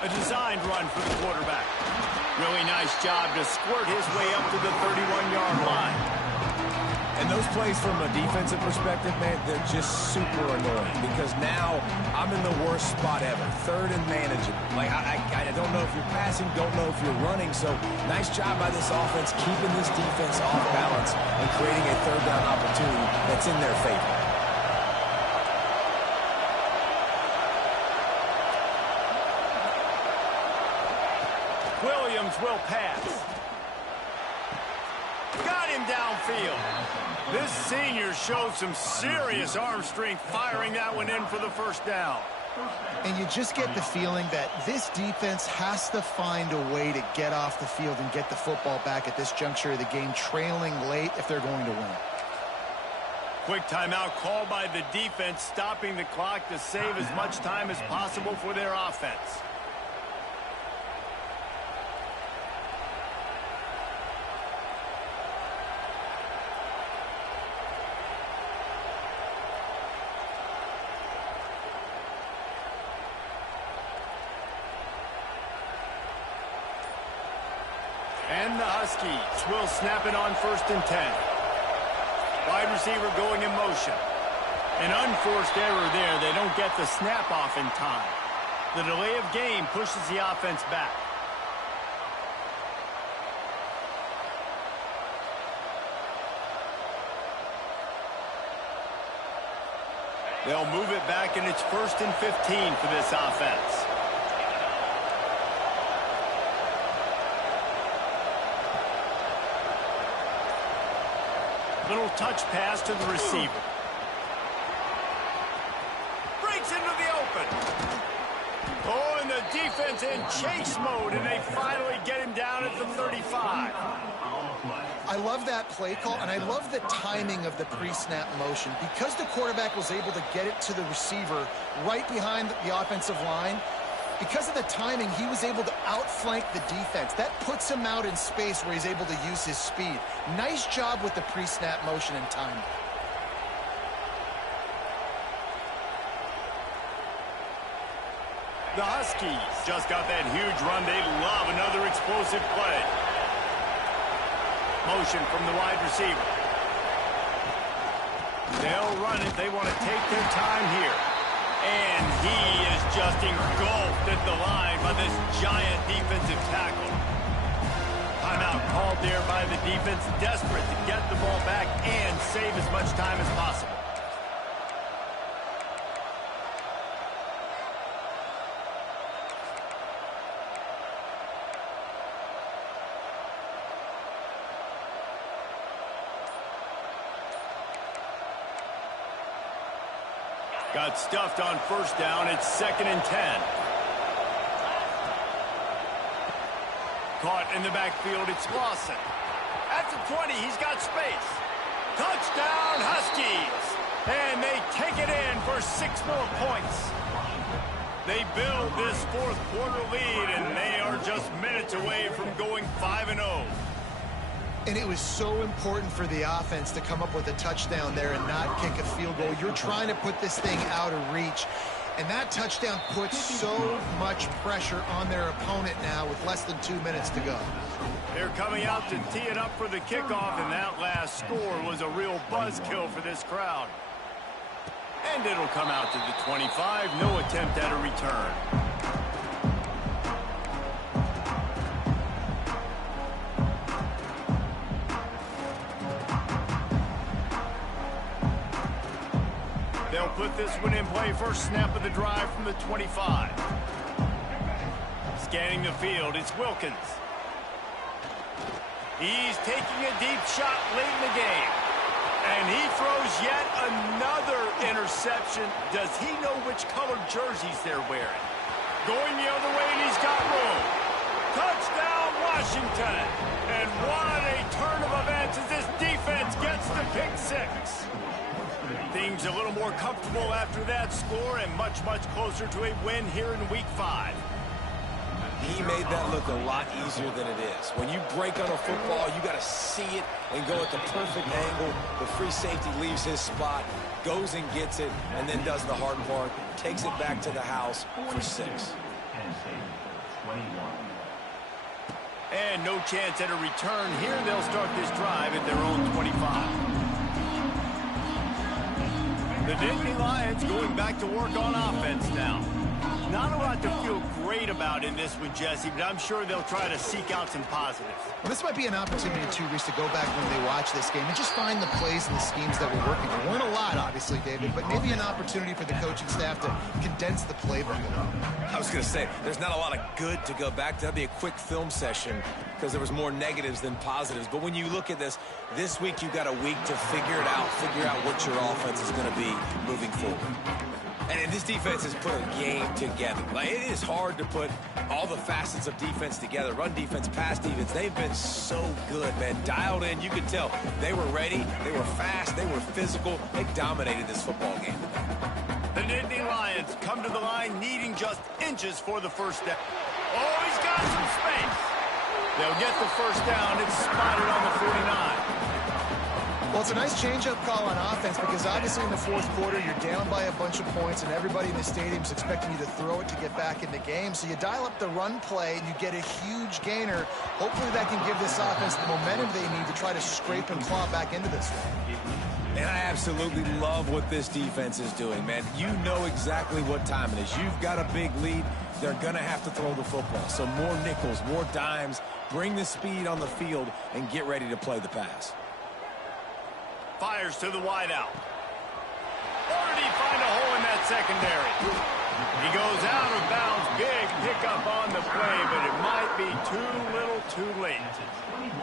A designed run for the quarterback. Really nice job to squirt his way up to the 31-yard line. And those plays from a defensive perspective, man, they're just super annoying because now I'm in the worst spot ever. 3rd and manageable. Like, I don't know if you're passing, don't know if you're running. So nice job by this offense keeping this defense off balance and creating a 3rd down opportunity that's in their favor. Williams will pass. Got him downfield. This senior showed some serious arm strength firing that one in for the first down. And you just get the feeling that this defense has to find a way to get off the field and get the football back at this juncture of the game, trailing late if they're going to win. Quick timeout called by the defense, stopping the clock to save as much time as possible for their offense. And the Huskies will snap it on 1st and 10. Wide receiver going in motion. An unforced error there. They don't get the snap off in time. The delay of game pushes the offense back. They'll move it back, and it's 1st and 15 for this offense. Little touch pass to the receiver. Breaks into the open. Oh, and the defense in chase mode, and they finally get him down at the 35. I love that play call, and I love the timing of the pre-snap motion. Because the quarterback was able to get it to the receiver right behind the offensive line, because of the timing, he was able to outflank the defense. That puts him out in space where he's able to use his speed. Nice job with the pre-snap motion and timing. The Huskies just got that huge run. They love another explosive play. motion from the wide receiver. They'll run it. They want to take their time here. And he is just engulfed at the line by this giant defensive tackle. Timeout called there by the defense, desperate to get the ball back and save as much time as possible. Got stuffed on first down. It's 2nd and 10. Caught in the backfield. It's Lawson. At the 20, he's got space. Touchdown, Huskies. And they take it in for 6 more points. They build this fourth quarter lead, and they are just minutes away from going 5-0. And it was so important for the offense to come up with a touchdown there and not kick a field goal. You're trying to put this thing out of reach. And that touchdown puts so much pressure on their opponent now with less than 2 minutes to go. They're coming out to tee it up for the kickoff, and that last score was a real buzzkill for this crowd. And it'll come out to the 25. No attempt at a return. They'll put this one in play. First snap of the drive from the 25. Scanning the field, it's Wilkins. He's taking a deep shot late in the game. And he throws yet another interception. Does he know which colored jerseys they're wearing? Going the other way, and he's got room. Touchdown, Washington. And what a turn of events as this defense gets the pick 6. Things a little more comfortable after that score and much, much closer to a win here in Week 5. He made that look a lot easier than it is. When you break on a football, you got to see it and go at the perfect angle. The free safety leaves his spot, goes and gets it, and then does the hard part, takes it back to the house for 6. And no chance at a return here. They'll start this drive at their own 25. The Nittany Lions going back to work on offense now. Not a lot to feel great about in this one, Jesse, but I'm sure they'll try to seek out some positives. Well, this might be an opportunity, too, Reese, to go back when they watch this game and just find the plays and the schemes that were working. There weren't a lot, obviously, David, but maybe an opportunity for the coaching staff to condense the playbook a little. I was going to say, there's not a lot of good to go back to. That'd be a quick film session because there was more negatives than positives. But when you look at this week you got a week to figure out what your offense is going to be moving forward. And this defense has put a game together. Like, it is hard to put all the facets of defense together. Run defense, pass defense. They've been so good, man. Dialed in. You could tell they were ready. They were fast. They were physical. They dominated this football game. The Nittany Lions come to the line needing just inches for the first down. Oh, he's got some space. They'll get the first down. It's spotted on the 49. Well, it's a nice change-up call on offense because obviously in the fourth quarter, you're down by a bunch of points and everybody in the stadium is expecting you to throw it to get back in the game. So you dial up the run play and you get a huge gainer. Hopefully that can give this offense the momentum they need to try to scrape and claw back into this one. And I absolutely love what this defense is doing, man. You know exactly what time it is. You've got a big lead. They're going to have to throw the football. So more nickels, more dimes, bring the speed on the field and get ready to play the pass. Fires to the wideout. Or did he find a hole in that secondary? He goes out of bounds. Big pickup on the play, but it might be too little too late.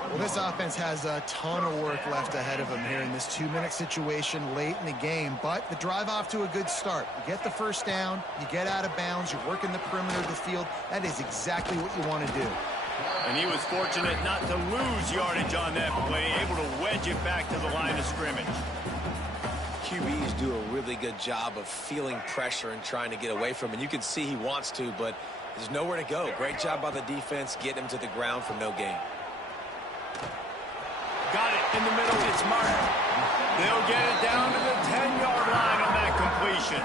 Well, this offense has a ton of work left ahead of them here in this 2-minute situation late in the game, but the drive off to a good start. You get the first down, you get out of bounds, you're working the perimeter of the field. That is exactly what you want to do. And he was fortunate not to lose yardage on that play, able to wedge it back to the line of scrimmage. QBs do a really good job of feeling pressure and trying to get away from it. And you can see he wants to, but there's nowhere to go. Great job by the defense, getting him to the ground for no gain. Got it in the middle. It's Martin. They'll get it down to the 10-yard line on that completion.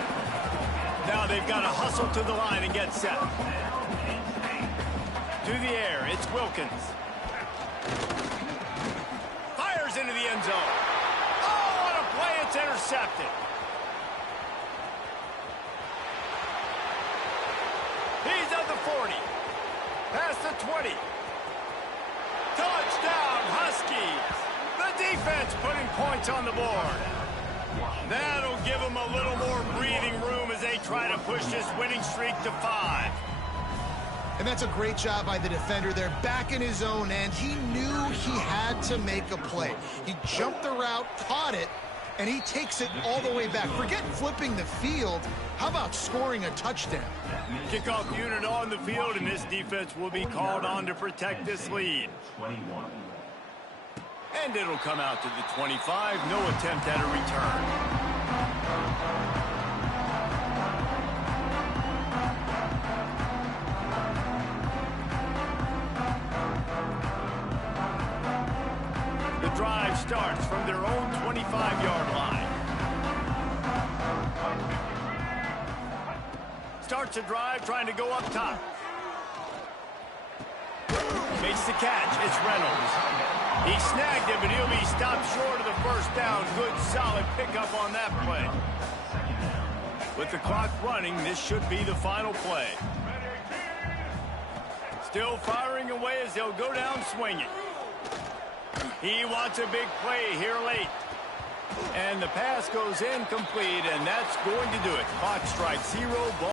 Now they've got to hustle to the line and get set. To the air, it's Wilkins. into the end zone. Oh, what a play. It's intercepted. He's at the 40. Past the 20. Touchdown, Huskies. The defense putting points on the board. That'll give them a little more breathing room as they try to push this winning streak to 5. And that's a great job by the defender there, back in his own end. He knew he had to make a play. He jumped the route, caught it, and he takes it all the way back. Forget flipping the field. How about scoring a touchdown? Kickoff unit on the field, and this defense will be called on to protect this lead. And it'll come out to the 25. No attempt at a return. The drive starts from their own 25-yard line. Starts a drive trying to go up top. Makes the catch. It's Reynolds. He snagged it, but he'll be stopped short of the first down. Good, solid pickup on that play. With the clock running, this should be the final play. Still firing away as they'll go down swinging. He wants a big play here late. And the pass goes incomplete, and that's going to do it. Clock strikes 0. Ball